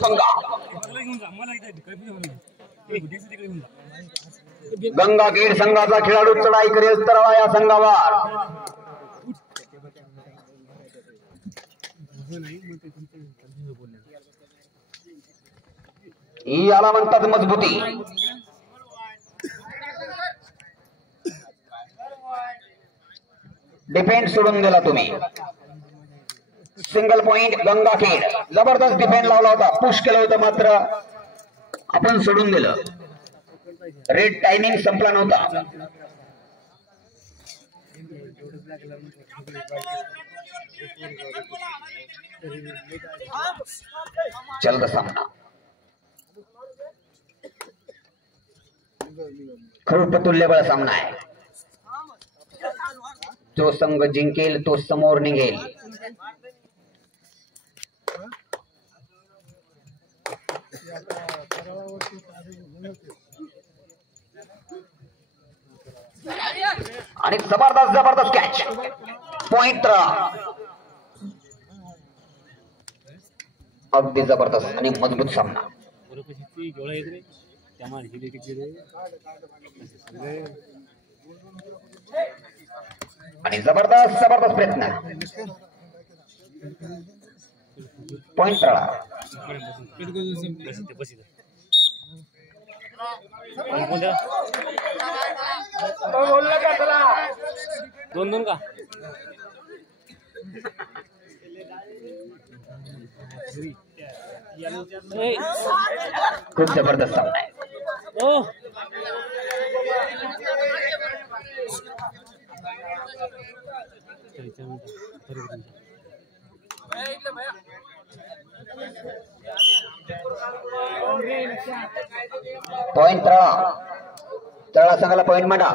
संघ गंगाखेड संघाचा खेळाडू चढाई करेल तळवा या संघावर. याला म्हणतात मजबूती. डिफेंड सोडून दिला तुम्ही. Single point Gangakhed. जबरदस्त डिफेंड लावला होता, पुश केलं होतं, मात्र आपण सोडून दिलं. रेड टायमिंग संपला नव्हता. चलता सामना खूप तुल्यबळ सामना आहे. जो संघ जिंकेल तो समोर निघेल. आणि जबरदस्त कॅच. पॉइंट अगदी जबरदस्त आणि मजबूत सामना. आणि जबरदस्त प्रयत्न. पॉइंट तळा. दोन का खूप जबरदस्त सामना आहे. पॉइंट तळा संघाला पॉइंट म्हणा.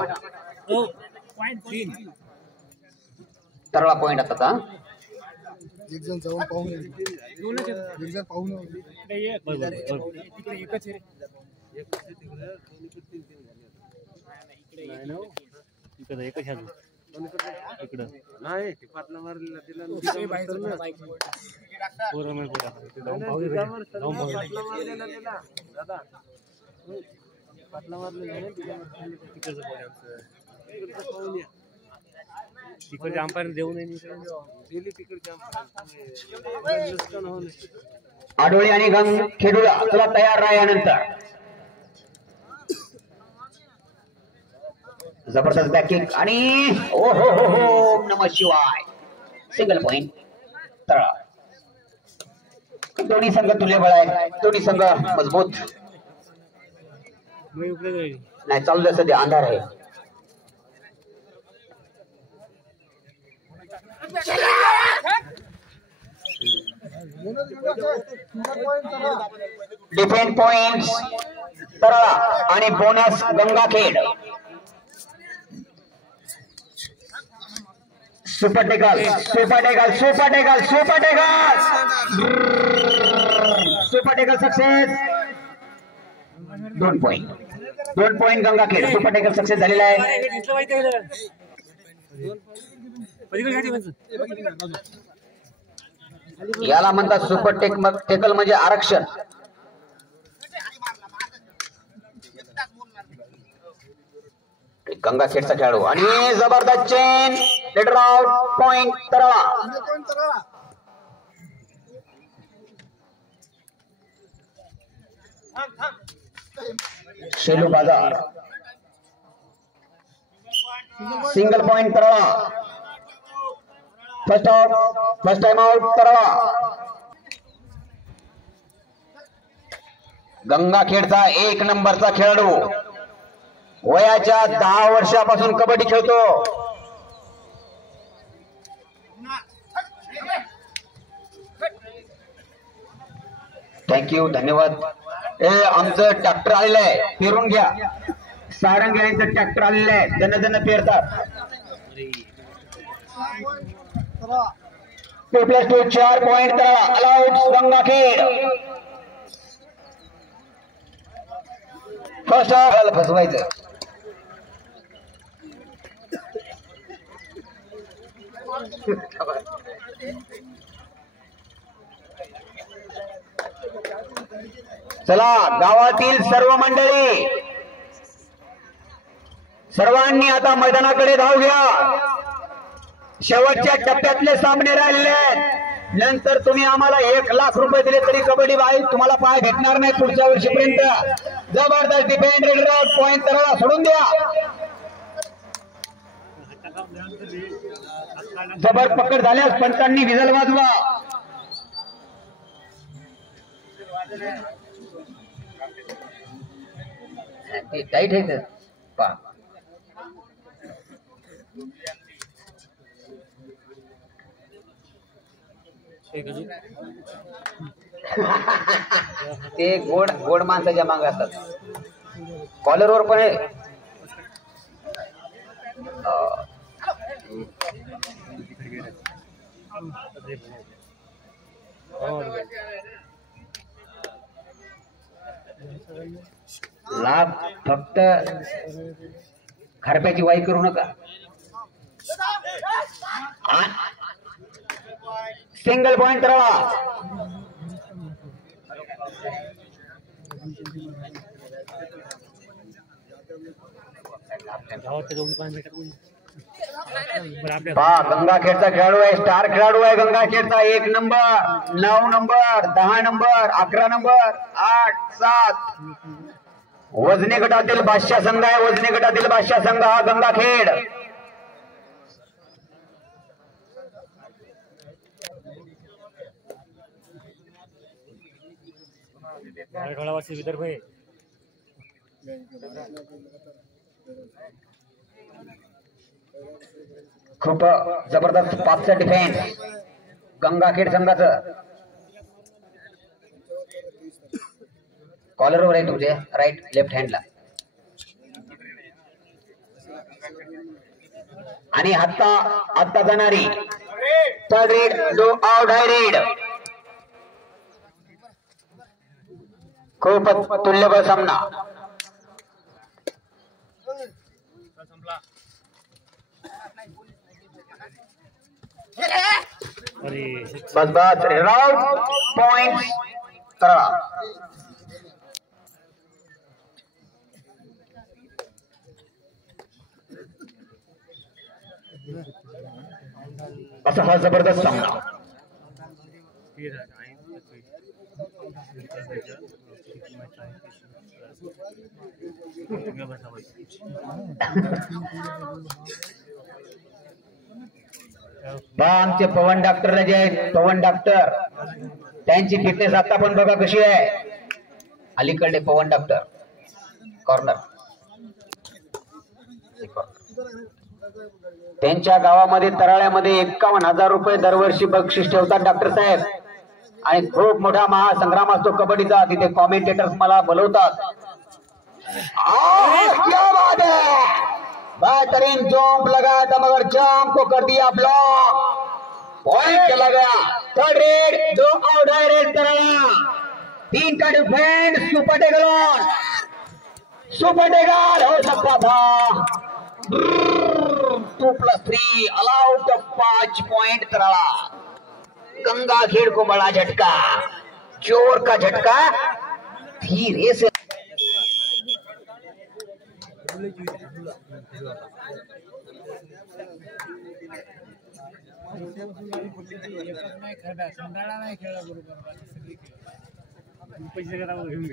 तळा पॉइंट आता एक जण जाऊन पाहून एक जण पाहून इकडं नाही ते पाटला मारलेला तिला दादा पाटला मारलेला तिकडे अंपायर देऊ नये. तिकडे आडोळी आणि गंगाखेडला चला तयार राहा. यानंतर जबरदस्त बॅकिंग आणि ओ हो हो हो नमः शिवाय. सिंगल पॉइंट तळा. दोन्ही संघ तुल्यबळ आहेत. दोन्ही संघ मजबूत नाही. चालू सध्या अंधार आहे. डिफेंड पॉइंट तळा आणि बोनस गंगाखेड. सुपर टेकल सक्सेस. 2 पॉइंट गंगाखेड. सुपर टेकल सक्सेस झालेला आहे. याला म्हणतात सुपर टेकल म्हणजे आरक्षण. गंगाखेडचा खेळाडू आणि जबरदस्त चेन. Letter out. पॉइंट तळा. शेलू बाजार. सिंगल पॉइंट तळा. फर्स्ट टाइम आउट तळा. गंगाखेडचा 1 नंबरचा खेळाडू वयाच्या 10 वर्षापासून कबड्डी खेळतो. थँक्यू, धन्यवाद. आमचं ट्रॅक्टर आलेलं आहे, पेरून घ्या. सारंग यांचं ट्रॅक्टर आलेलं आहे, जण पेरतात. 2+2 4 पॉइंट तळा. अलाउड गंगाखेड. फर्स्ट हाफ फसवायचं. चला गावातील सर्व मंडळी सर्वांनी आता मैदानाकडे धाव घ्या. शेवटच्या टप्प्यातले सामने राहिले आहेत. नंतर तुम्ही आम्हाला 1,00,000 रुपये दिले तरी कबड्डी बाई तुम्हाला पाय भेटणार नाही पुढच्या वर्षीपर्यंत. जबरदस्त डिफेंड रेड रॉड पॉइंट करायला सोडून द्या. जबर पकड झाल्यास पंचांनी विजल वाजवा. ते टाईट आहे पा ते गोड गोड माणसाच्या माग असतात. कॉलरवर पण आहे. लाभ फक्त खरप्याची वाई करू नका. सिंगल पॉइंट करावा. गंगाखेडचा खेळाडू आहे. स्टार खेळाडू आहे गंगाखेडचा. 1 नंबर 9 नंबर 10 नंबर 11 नंबर 8 7 वजनी गटातील बादशाह संघ आहे. वजनी गटातील बादशाह संघ हा गंगाखेड. विदर्भ आहे. खूप जबरदस्त पाचचा डिफेन्स गंगाखेड संघाचं. कॉलरवर आहे तुमचे राईट लेफ्ट हँडला. आणि आता जाणारी थर्ड रेड डो आउट हाय रेड. खूप तुल्यबळ सामना. बस बस राउंड पॉइंट करा. असा हा जबरदस्त सामना. आमचे पवन डॉक्टर जे आहेत पवन डॉक्टर त्यांची फिटनेस आता पण बघा कशी आहे. अलीकडे पवन डॉक्टर कॉर्नर. त्यांच्या गावामध्ये तराळ्यामध्ये 51,000 रुपये दरवर्षी बक्षीस ठेवतात डॉक्टर साहेब. आणि खूप मोठा महासंग्राम असतो कबड्डीचा. तिथे कॉमेंटेटर्स मला बोलवतात. क्या बात है, बेहतरीन जंप लगाया था मगर जंप को कर दिया ब्लॉक. पॉइंट चला गया. थर्ड रेड दो आउट है रेड तराळा. 3 का डिफेंड सुपर टेगाल हो सकता था. 2+3 अलाउड 5 पॉइंट तराळा. गंगाखेड को बड़ा झटका, जोर का झटका. धीरे से पैसे करा घेऊन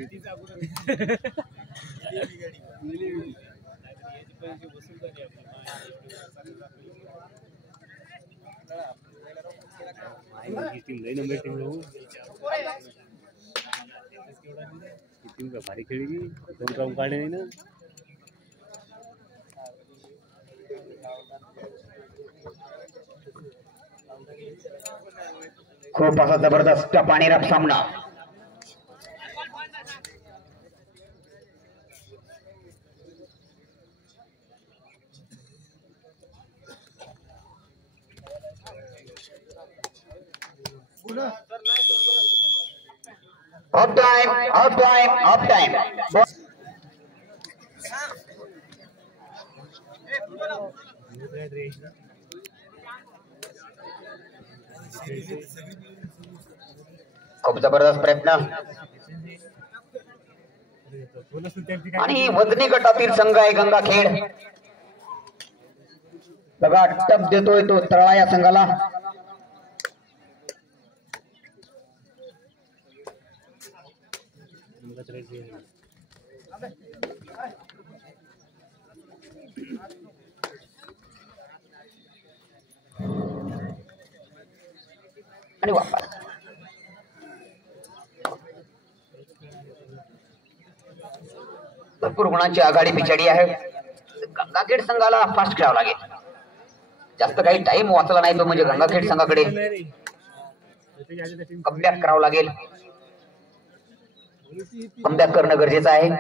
टीम का भारी खेळली. 2 राऊंड काढले नाही ना. खूप असा जबरदस्त पाणीराप सामना. Of time. खूप जबरदस्त प्रयत्न. आणि वजनी गटातील संघ आहे गंगाखेड. बघा टप देतोय तो तळा या संघाला. आणि वापस भरपूर गुणांची आघाडी पिछाडी आहे. गंगाखेड संघाला फास्ट खेळावं लागेल. जास्त काही टाइम वाचला नाही तो म्हणजे गंगाखेड संघाकडे कमबॅक करावं लागेल. कमबॅक करणं गरजेचं आहे.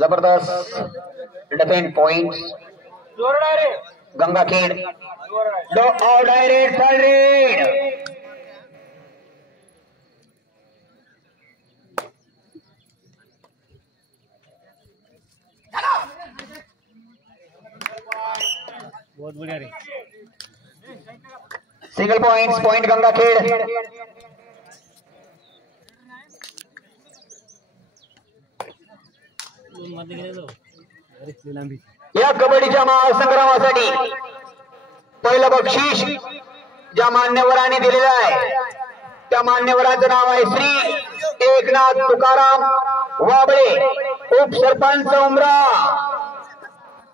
जबरदस्त defend point Gangakhed. No out direct third. बहुत बढ़िया रे. Single point Gangakhed. या कबड्डीच्या महासंग्रामासाठी पहिलं बक्षीस ज्या मान्यवरांनी दिलेलं आहे त्या मान्यवरांचं नाव आहे श्री एकनाथ तुकाराम वाबळे उपसरपंच उमरा.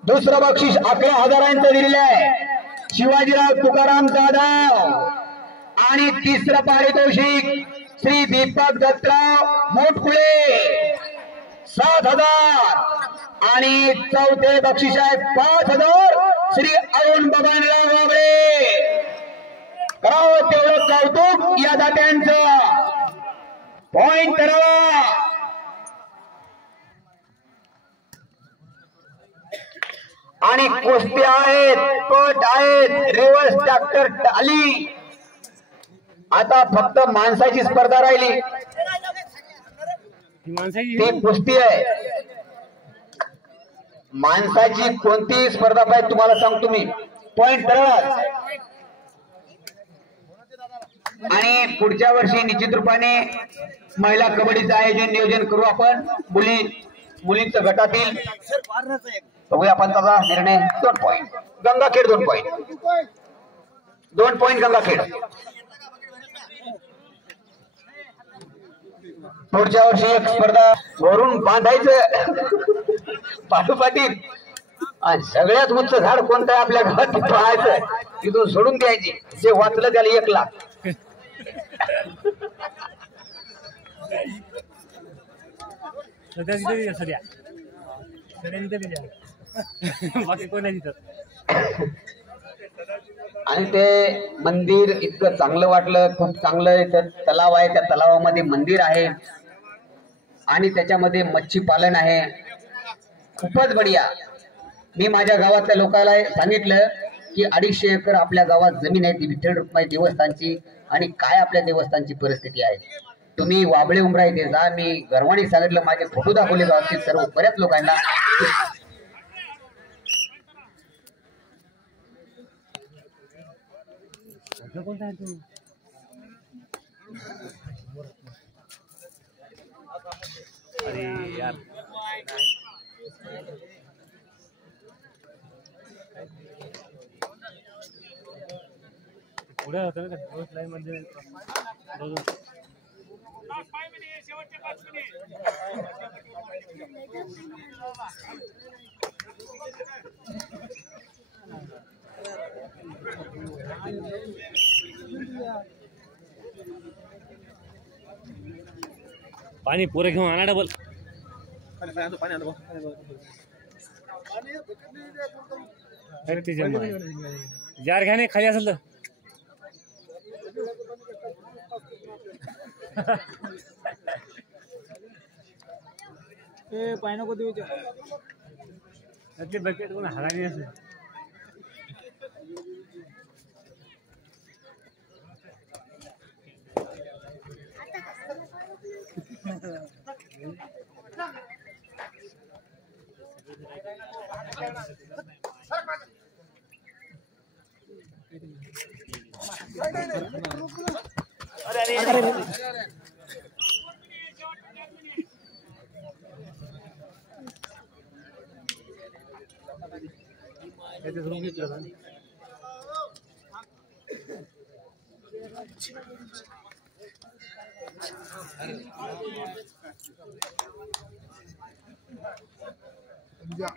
दुसरं बक्षीस 11,000 दिलेलं आहे शिवाजीराव तुकाराम जाधव. आणि तिसरं पारितोषिक श्री दीपक दत्तराव मोठकुळे 7,000. आणि चौथे बक्षीस आहे 5,000 श्री अरुण बबनराव वाबळे. करावं तेवढं कौतुक या दात्यांचं. पॉइंट करावा. आणि कुस्ती आहेत, पट आहेत, रिव्हर्स ट्रॅक्टर टाली. आता फक्त माणसाची स्पर्धा राहिली. ती कुस्ती आहे. माणसाची कोणतीही स्पर्धा पाहिजे तुम्हाला सांगतो मी. पॉइंट करा. आणि पुढच्या वर्षी निश्चित रूपाने महिला कबड्डीचं आयोजन नियोजन करू आपण. मुलींचं गटातील बघूया आपण त्याचा निर्णय. 2 point Gangakhed. 2 point. 2 point Gangakhed. पुढच्या वर्षी एक स्पर्धा वरून बांधायचं पाठोपाठी. आणि सगळ्यात उंच झाड कोणतं आहे आपल्या गावात ते पाहायचं. तिथून सोडून द्यायची. जे वाचलं त्याला 1 लाख. आणि ते मंदिर इतकं चांगलं वाटलं. खूप चांगलं तलाव आहे. त्या तलावामध्ये मंदिर आहे आणि त्याच्यामध्ये मच्छी पालन आहे. खूपच बढिया. मी माझ्या गावातल्या लोकांना सांगितलं की 250 एकर आपल्या गावात जमीन आहे ती विठ्ठल रुक्माई देवस्थानची. आणि काय आपल्या देवस्थानची परिस्थिती आहे. तुम्ही वाबळे उमरा इथे जा. मी गर्वाने सांगितलं. माझे फोटो दाखवले गावातील सर्व बऱ्याच लोकांना. अरे यार पुढे होतं ना रोज लाईन मध्ये पाणी पुरे घेऊन आणा. डबल अरे ते जार घ्या नाही खाली असेल तर. पाय नको देऊ त्यातली बकेट कोण हारानी असेल. पंजा